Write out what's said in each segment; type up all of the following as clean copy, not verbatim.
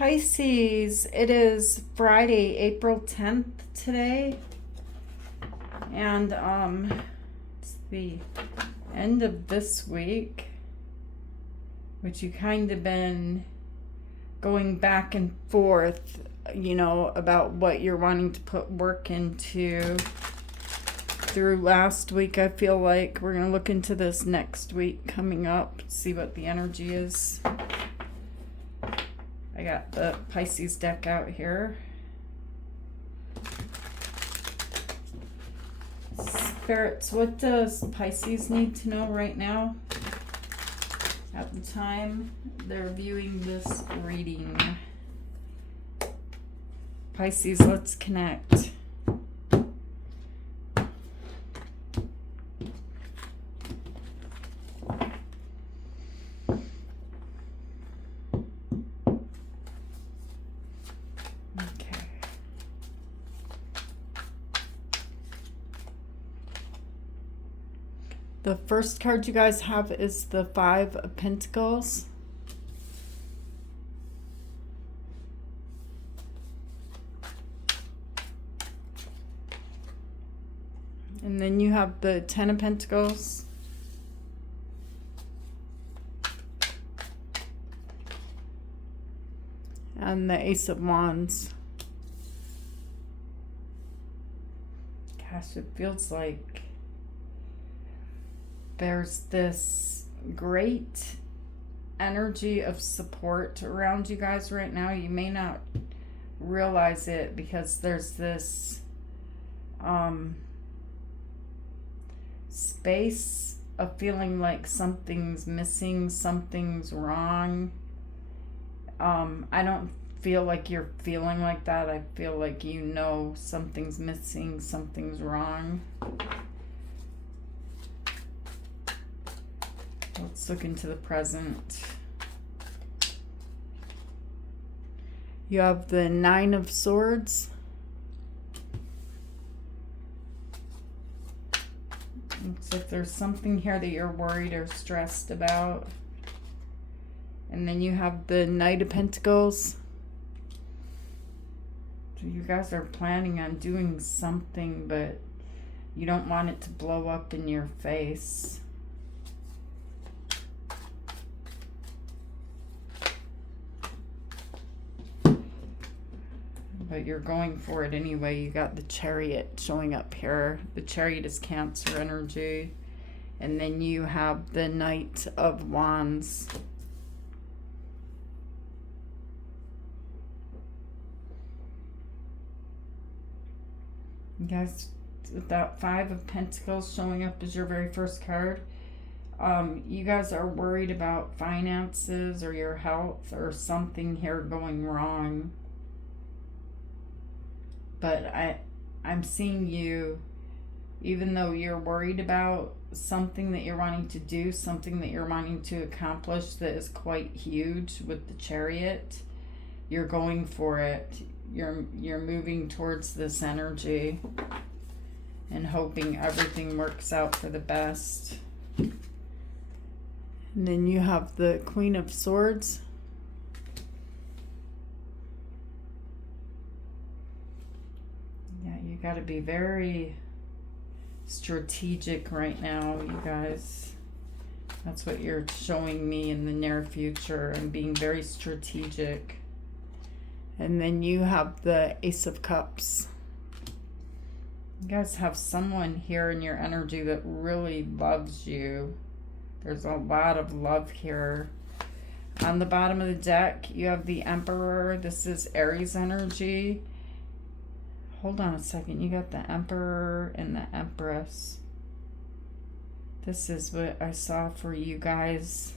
Pisces, it is Friday, April 10th today. And it's the end of this week, which you kind of been going back and forth, about what you're wanting to put work into through last week. I feel like we're going to look into this next week coming up, see what the energy is. I got the Pisces deck out here. Spirits, what does Pisces need to know right now? At the time they're viewing this reading. Pisces, let's connect. The first card you guys have is the Five of Pentacles. And then you have the Ten of Pentacles. And the Ace of Wands. Gosh, it feels like there's this great energy of support around you guys right now. You may not realize it because there's this space of feeling like something's missing, something's wrong. I don't feel like you're feeling like that. I feel like something's missing, something's wrong. Let's look into the present. You have the Nine of Swords. Looks like there's something here that you're worried or stressed about. And then you have the Knight of Pentacles. So you guys are planning on doing something, but you don't want it to blow up in your face. But you're going for it anyway. You got the Chariot showing up here. The Chariot is Cancer energy. And then you have the Knight of Wands. You guys, with that Five of Pentacles showing up as your very first card, you guys are worried about finances or your health or something here going wrong. But I'm seeing you, even though you're worried about something that you're wanting to do, something that you're wanting to accomplish that is quite huge with the Chariot, you're going for it. You're moving towards this energy and hoping everything works out for the best. And then you have the Queen of Swords. You got to be very strategic right now, you guys. That's what you're showing me in the near future, and being very strategic. And then you have the Ace of Cups. You guys have someone here in your energy that really loves you. There's a lot of love here. On the bottom of the deck, you have the Emperor. This is Aries energy. Hold on a second. You got the Emperor and the Empress. This is what I saw for you guys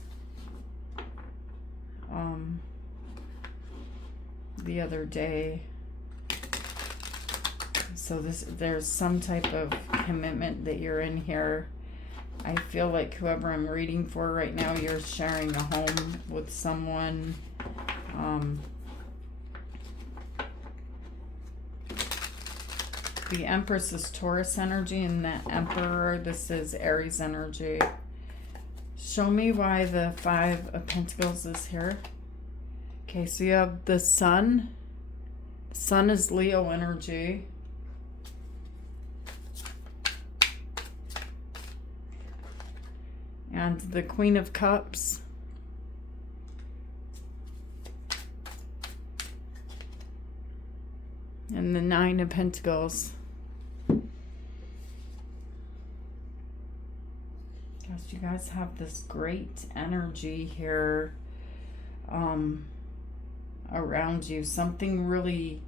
the other day. So there's some type of commitment that you're in here. I feel like whoever I'm reading for right now, you're sharing a home with someone. The Empress is Taurus energy, and the Emperor, this is Aries energy. Show me why the Five of Pentacles is here. Okay, so you have the Sun. Sun is Leo energy. And the Queen of Cups. And the Nine of Pentacles. Gosh, you guys have this great energy here around you. Something really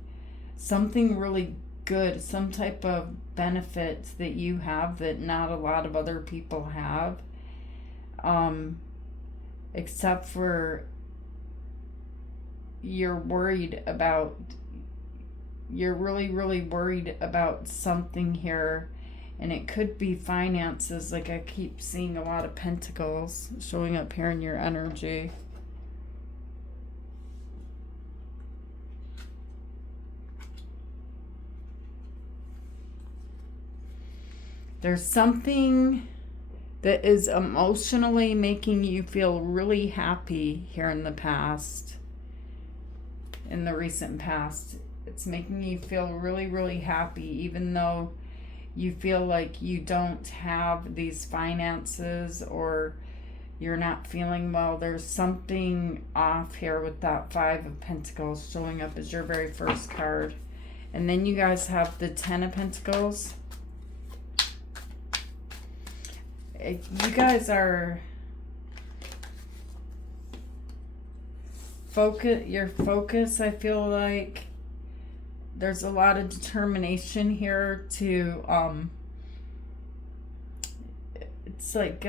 good, some type of benefit that you have that not a lot of other people have. Except for you're really worried about something here, and it could be finances. Like, I keep seeing a lot of pentacles showing up here in your energy. There's something that is emotionally making you feel really happy here in the past, in the recent past. It's making you feel really happy, even though you feel like you don't have these finances or you're not feeling well. There's something off here with that Five of Pentacles showing up as your very first card. And then you guys have the Ten of Pentacles. You guys are your focus, I feel like there's a lot of determination here to it's like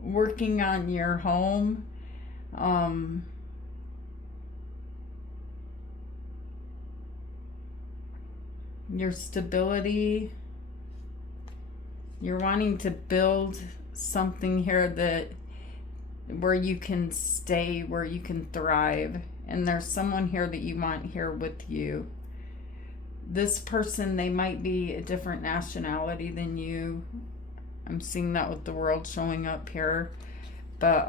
working on your home, your stability. You're wanting to build something here that where you can stay, where you can thrive. And there's someone here that you want here with you. This person, they might be a different nationality than you. I'm seeing that with the World showing up here. But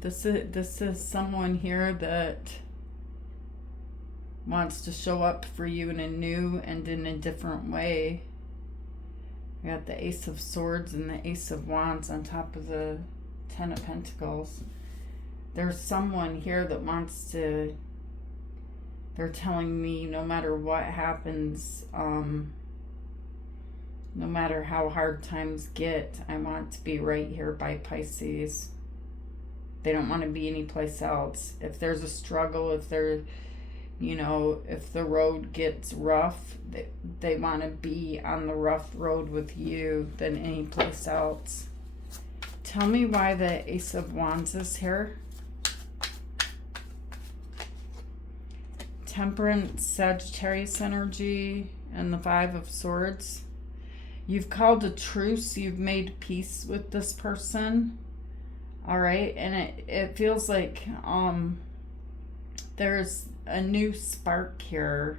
this is someone here that wants to show up for you in a new and in a different way. We got the Ace of Swords and the Ace of Wands on top of the Ten of Pentacles. There's someone here that wants to, they're telling me no matter what happens, no matter how hard times get, I want to be right here by Pisces. They don't want to be anyplace else. If there's a struggle, if they're, you know, if the road gets rough, they want to be on the rough road with you than any place else. Tell me why the Ace of Wands is here. Temperance, Sagittarius energy, and the Five of Swords. You've called a truce. You've made peace with this person. All right. And it feels like there's a new spark here.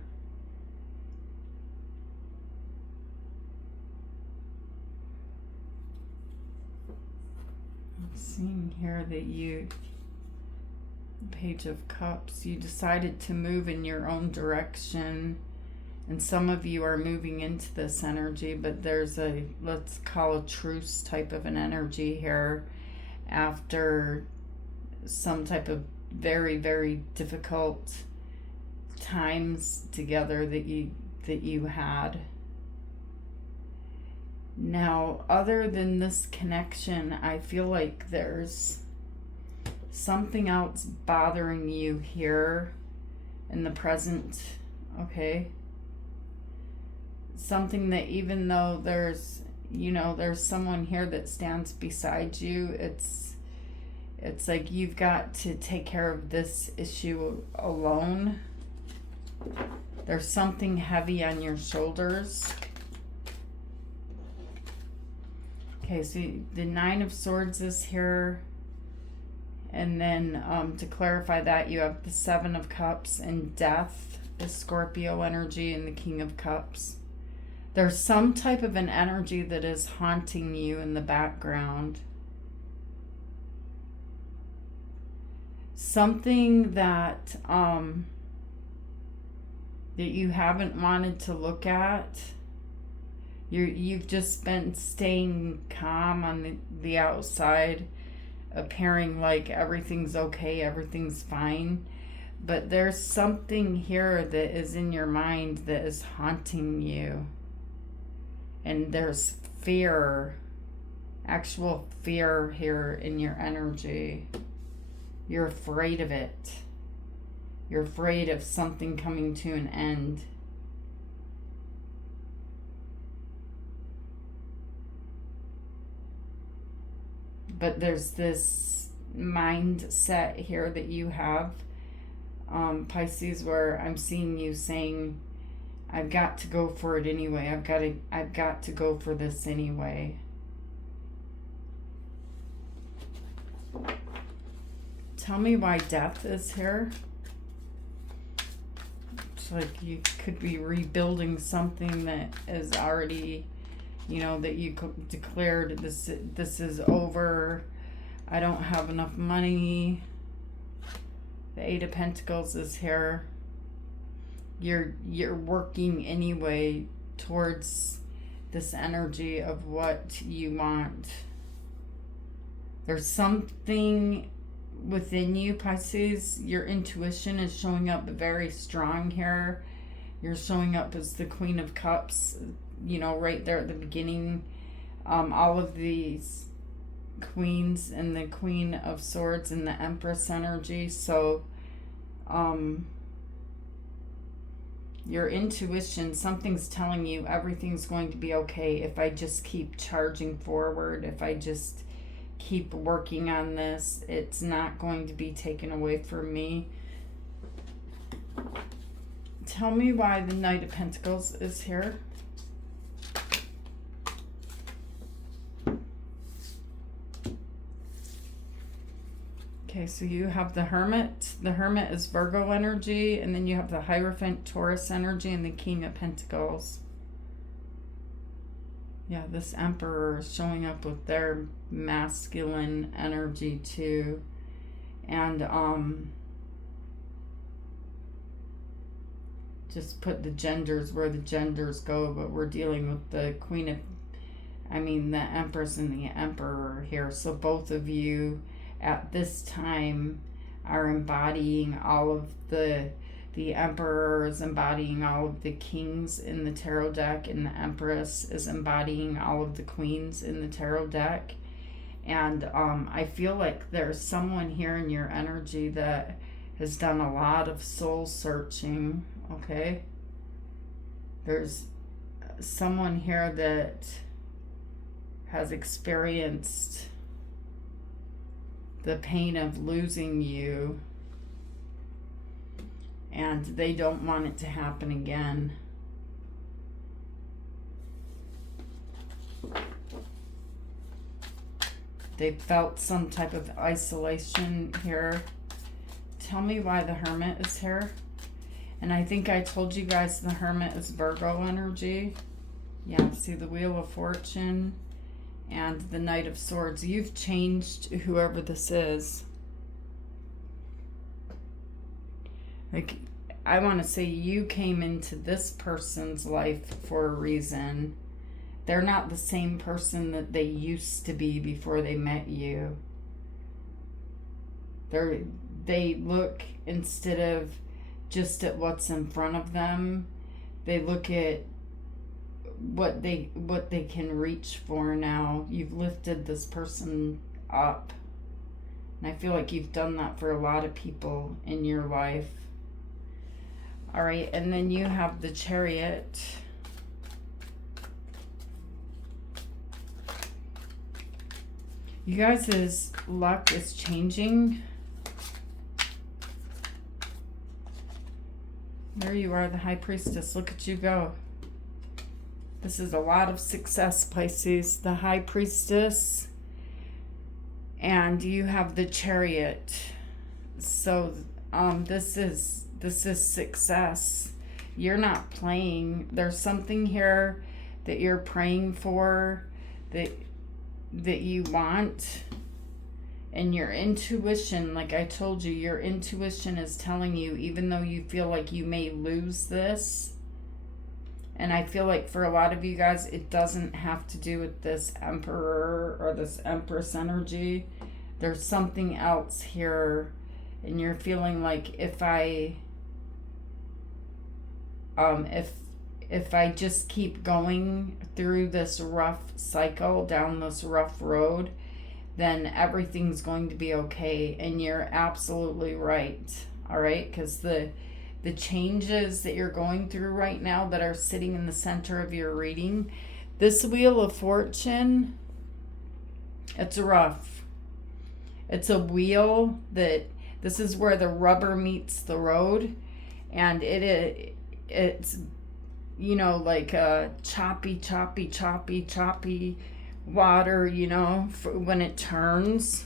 I'm seeing here that you, Page of Cups, you decided to move in your own direction, and some of you are moving into this energy, but there's a, let's call a truce type of an energy here after some type of very difficult times together that you had. Now, other than this connection, I feel like there's something else bothering you here in the present, okay? Something that even though there's, you know, there's someone here that stands beside you, it's like you've got to take care of this issue alone. There's something heavy on your shoulders. Okay, so the Nine of Swords is here. And then to clarify that, you have the Seven of Cups, and Death is Scorpio energy, and the King of Cups. There's some type of an energy that is haunting you in the background. something that that you haven't wanted to look at. You've just been staying calm on the outside, appearing like everything's okay, everything's fine. But there's something here that is in your mind that is haunting you. And there's fear, actual fear here in your energy. You're afraid of it. You're afraid of something coming to an end. But there's this mindset here that you have, Pisces, where I'm seeing you saying, I've got to go for it anyway. I've got to go for this anyway. Tell me why death is here. It's like you could be rebuilding something that is already, you know, that you declared this is over. I don't have enough money. The Eight of Pentacles is here. You're working anyway towards this energy of what you want. There's something within you, Pisces. Your intuition is showing up very strong here. You're showing up as the Queen of Cups, you know, right there at the beginning. All of these queens and the Queen of Swords and the Empress energy. So your intuition, something's telling you everything's going to be okay if I just keep charging forward, if I just keep working on this. It's not going to be taken away from me. Tell me why the Knight of Pentacles is here. Okay, so you have the Hermit. The Hermit is Virgo energy, and then you have the Hierophant, Taurus energy, and the King of Pentacles. Yeah, this Emperor is showing up with their masculine energy too. And just put the genders where the genders go, but we're dealing with the the Empress and the Emperor here. So both of you at this time are embodying all of the Emperor is embodying all of the kings in the tarot deck, and the Empress is embodying all of the queens in the tarot deck. And I feel like there's someone here in your energy that has done a lot of soul searching, okay? There's someone here that has experienced the pain of losing you, and they don't want it to happen again. They felt some type of isolation here. Tell me why the Hermit is here. And I think I told you guys the Hermit is Virgo energy. Yeah, see the Wheel of Fortune and the Knight of Swords. You've changed whoever this is. Like, I want to say you came into this person's life for a reason. They're not the same person that they used to be before they met you. They look, instead of just at what's in front of them, they look at what they can reach for now. You've lifted this person up. And I feel like you've done that for a lot of people in your life. All right, and then you have the Chariot. You guys' luck is changing. There you are, the High Priestess. Look at you go. This is a lot of success, Pisces. The High Priestess. And you have the Chariot. So this is success. You're not playing. There's something here that you're praying for, that you want, And your intuition, like I told you, your intuition is telling you, even though you feel like you may lose this, and I feel like for a lot of you guys, it doesn't have to do with this Emperor or this Empress energy. There's something else here, and you're feeling like if I just keep going through this rough cycle, down this rough road, then everything's going to be okay. And you're absolutely right. All right, because the changes that you're going through right now that are sitting in the center of your reading, this Wheel of Fortune, it's rough. It's a wheel that, this is where the rubber meets the road, and it's, you know, like a choppy water, you know, when it turns.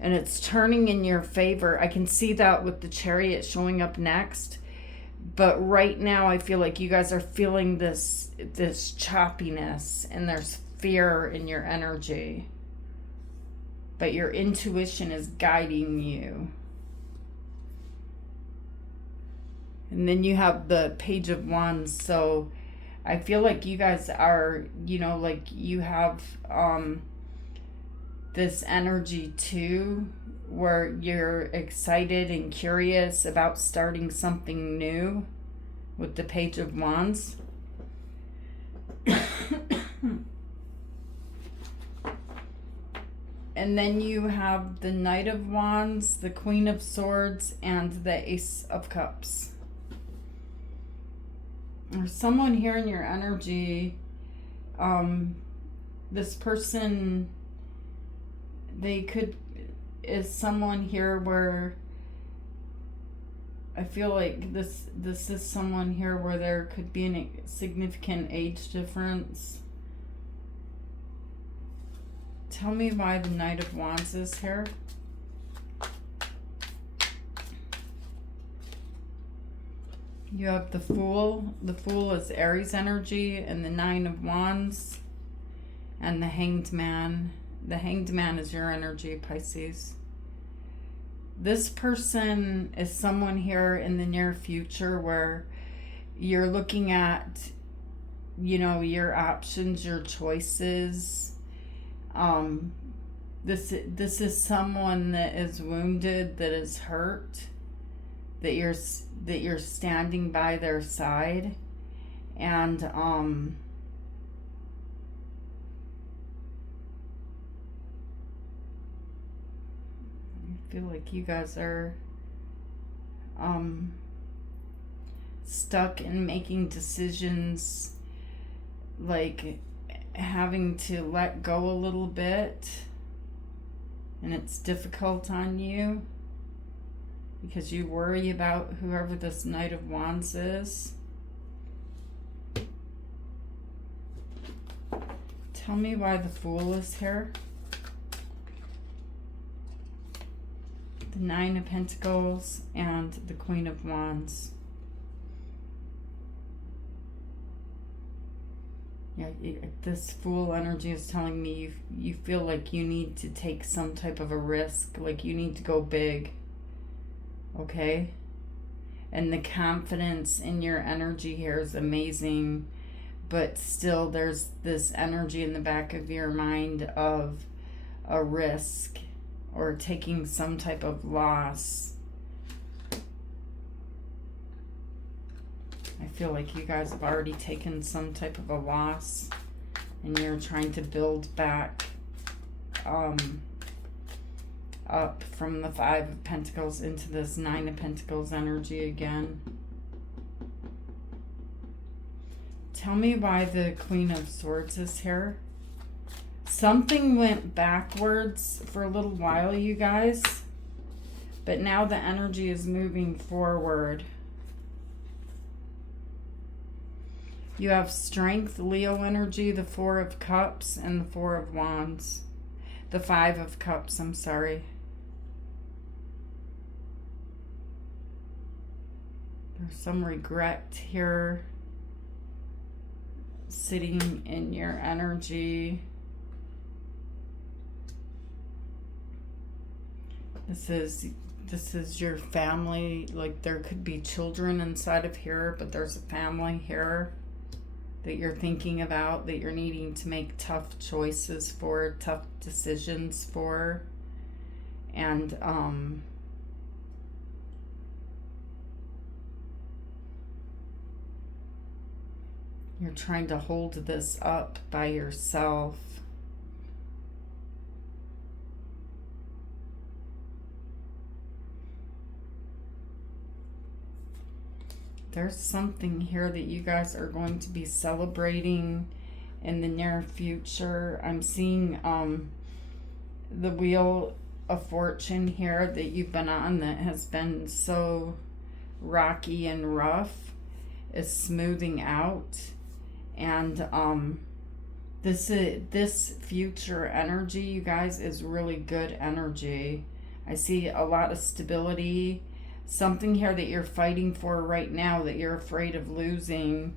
And it's turning in your favor. I can see that with the Chariot showing up next. But right now, I feel like you guys are feeling this choppiness, and there's fear in your energy. But your intuition is guiding you. And then you have the Page of Wands. So I feel like you guys are, you know, like you have this energy too, where you're excited and curious about starting something new with the Page of Wands. And then you have the Knight of Wands, the Queen of Swords, and the Ace of Cups. There's someone here in your energy, this person, is someone here where I feel like this is someone here where there could be a significant age difference. Tell me why the Knight of Wands is here. You have the Fool. The Fool is Aries energy, and the Nine of Wands, and the Hanged Man. The Hanged Man is your energy, Pisces. This person is someone here in the near future where you're looking at, you know, your options, your choices. This is someone that is wounded, that is hurt, that you're standing by their side, and I feel like you guys are stuck in making decisions, like having to let go a little bit, and it's difficult on you because you worry about whoever this Knight of Wands is. Tell me why the Fool is here. The Nine of Pentacles and the Queen of Wands. Yeah, this Fool energy is telling me you feel like you need to take some type of a risk, like you need to go big, okay? And the confidence in your energy here is amazing, but still there's this energy in the back of your mind of a risk or taking some type of loss. I feel like you guys have already taken some type of a loss, and you're trying to build back up from the Five of Pentacles into this Nine of Pentacles energy again. Tell me why the Queen of Swords is here. Something went backwards for a little while, you guys, but now the energy is moving forward. You have Strength, Leo energy, the Four of Cups, and the Four of Wands. The Five of Cups, I'm sorry. There's some regret here sitting in your energy. This is your family. Like, there could be children inside of here, but there's a family here that you're thinking about, that you're needing to make tough choices for, tough decisions for. And you're trying to hold this up by yourself. There's something here that you guys are going to be celebrating in the near future. I'm seeing the Wheel of Fortune here that you've been on that has been so rocky and rough is smoothing out. And this future energy, you guys, is really good energy. I see a lot of stability. Something here that you're fighting for right now that you're afraid of losing,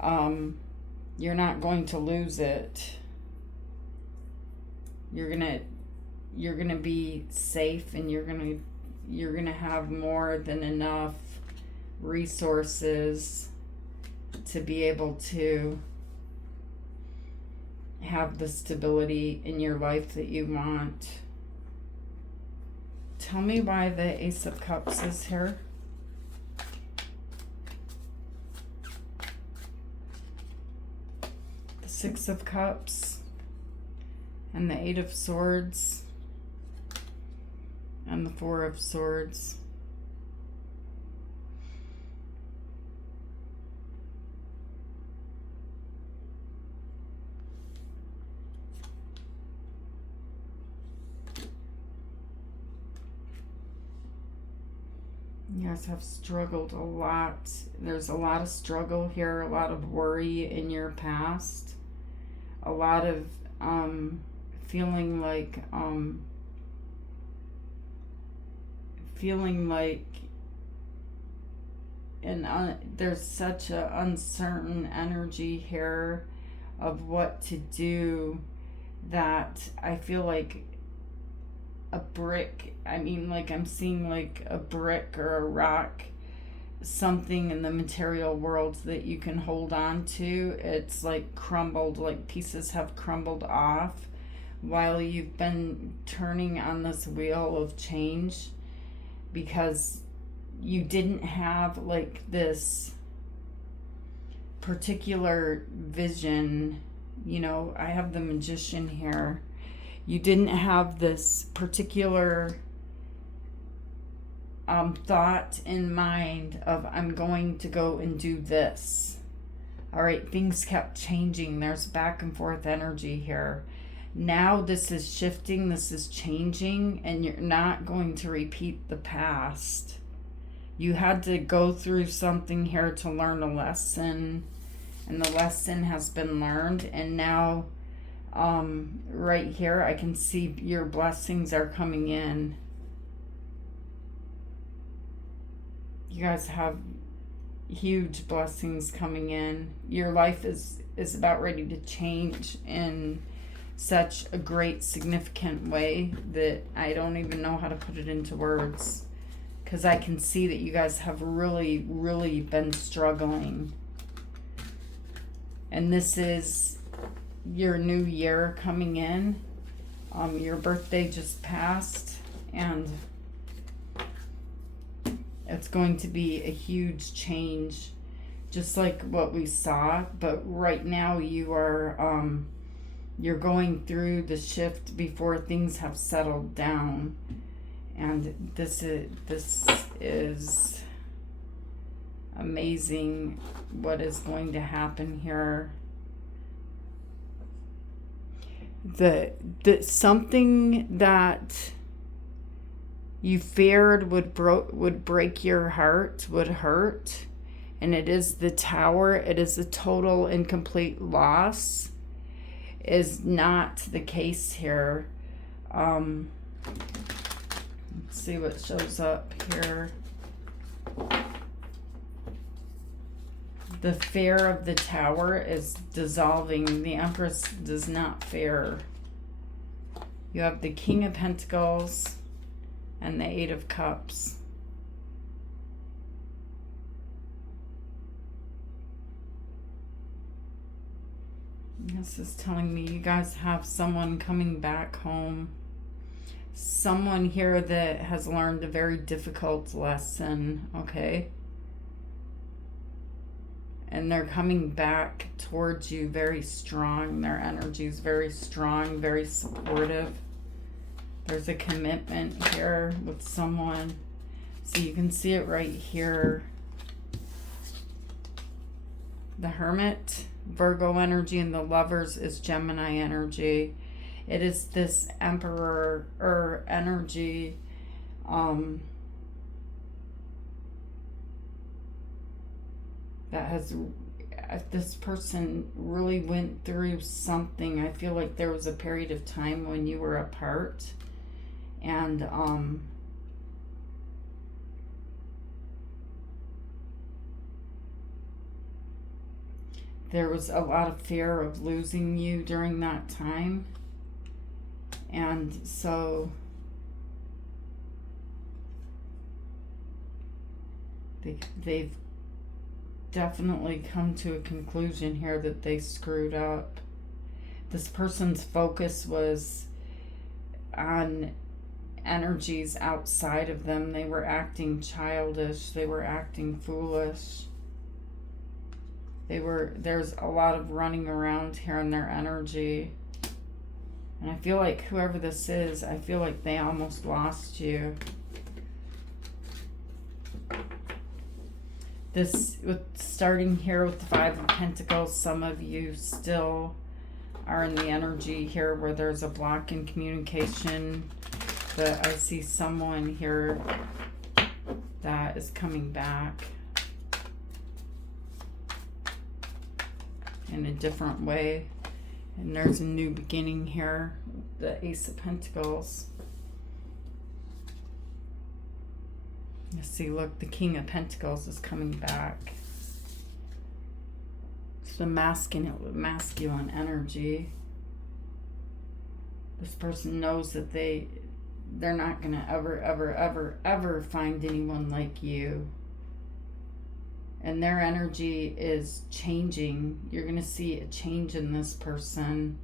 you're not going to lose it. You're gonna be safe, and you're gonna have more than enough resources to be able to have the stability in your life that you want. Tell me why the Ace of Cups is here. The Six of Cups and the Eight of Swords and the Four of Swords. You guys have struggled a lot. There's a lot of struggle here, a lot of worry in your past, a lot of feeling like there's such an uncertain energy here of what to do, that I feel like a brick, like I'm seeing like a brick or a rock, something in the material world that you can hold on to. It's like crumbled, like pieces have crumbled off while you've been turning on this wheel of change, because you didn't have like this particular vision. I have the Magician here. You didn't have this particular thought in mind of, I'm going to go and do this. All right, things kept changing. There's back and forth energy here. Now this is shifting, this is changing, and you're not going to repeat the past. You had to go through something here to learn a lesson, and the lesson has been learned, and now right here I can see your blessings are coming in. You guys have huge blessings coming in. Your life is about ready to change in such a great, significant way that I don't even know how to put it into words, because I can see that you guys have really, really been struggling. And this is your new year coming in. Your birthday just passed, and it's going to be a huge change, just like what we saw. But right now you are you're going through the shift before things have settled down, and this is amazing what is going to happen here. The something that you feared would break your heart, would hurt, and it is the Tower. It is a total and complete loss, is not the case here. Let's see what shows up here. The fear of the Tower is dissolving. The Empress does not fear. You have the King of Pentacles and the Eight of Cups. This is telling me you guys have someone coming back home. Someone here that has learned a very difficult lesson, okay? And they're coming back towards you very strong. Their energy is very strong, very supportive. There's a commitment here with someone. So you can see it right here. The Hermit, Virgo energy, and the Lovers is Gemini energy. It is this Emperor or energy. That has, this person really went through something. I feel like there was a period of time when you were apart, and there was a lot of fear of losing you during that time. And so they've definitely come to a conclusion here that they screwed up. This person's focus was on energies outside of them. They were acting childish. They were acting foolish. There's a lot of running around here in their energy. And I feel like whoever this is, I feel like they almost lost you. This, starting here with the Five of Pentacles, some of you still are in the energy here where there's a block in communication. But I see someone here that is coming back in a different way. And there's a new beginning here, the Ace of Pentacles. You see, look, the King of Pentacles is coming back. It's the masculine energy. This person knows that they're not going to ever find anyone like you. And their energy is changing. You're going to see a change in this person.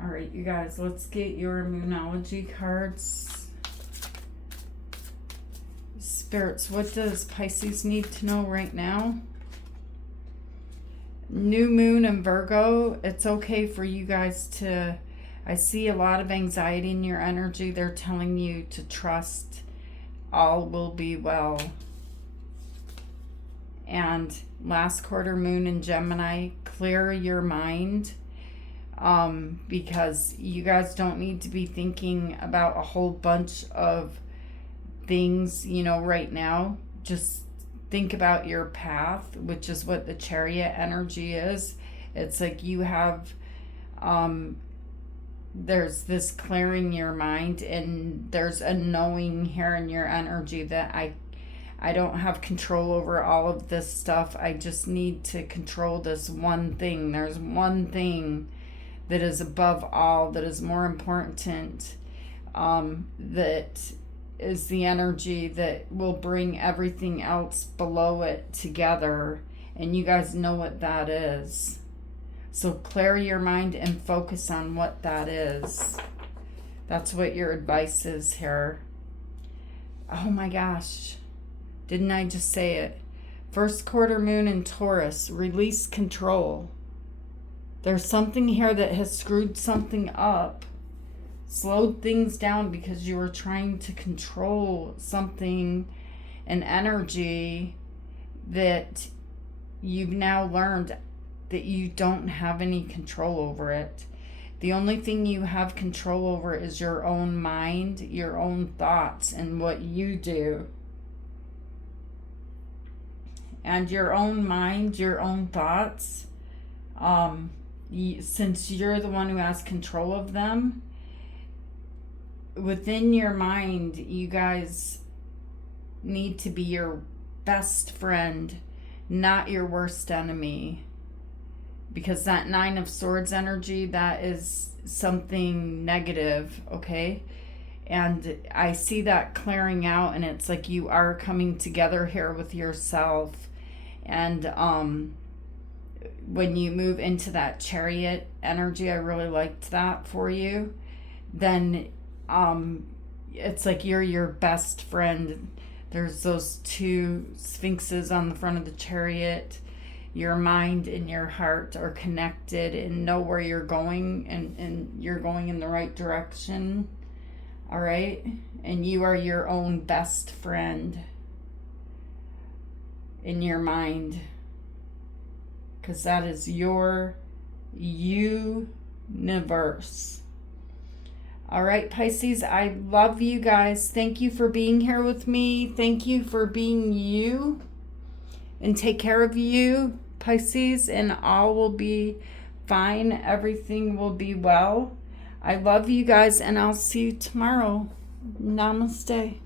All right, you guys, let's get your Moonology cards. Spirits, what does Pisces need to know right now? New moon and Virgo, it's okay for you guys to... I see a lot of anxiety in your energy. They're telling you to trust all will be well. And last quarter moon in Gemini, clear your mind, because you guys don't need to be thinking about a whole bunch of things, you know, right now. Just think about your path, which is what the Chariot energy is. It's like you have... there's this clearing your mind, and there's a knowing here in your energy that I don't have control over all of this stuff. I just need to control this one thing. There's one thing that is above all, that is more important, that is the energy that will bring everything else below it together. And you guys know what that is. So clear your mind and focus on what that is. That's what your advice is here. Oh my gosh. Didn't I just say it? First quarter moon in Taurus. Release control. There's something here that has screwed something up. Slowed things down because you were trying to control something, an energy that you've now learned that you don't have any control over it. The only thing you have control over is your own mind, your own thoughts, and what you do. And your own mind, your own thoughts, since you're the one who has control of them, within your mind, you guys need to be your best friend, not your worst enemy. because that Nine of Swords energy, that is something negative, okay? And I see that clearing out, and it's like you are coming together here with yourself. And when you move into that Chariot energy, I really liked that for you. Then it's like you're your best friend. There's those two sphinxes on the front of the Chariot. Your mind and your heart are connected and know where you're going, and you're going in the right direction. All right? And you are your own best friend in your mind, because that is your universe. All right, Pisces, I love you guys. Thank you for being here with me. Thank you for being you. And take care of you, Pisces, and all will be fine. Everything will be well. I love you guys, and I'll see you tomorrow. Namaste.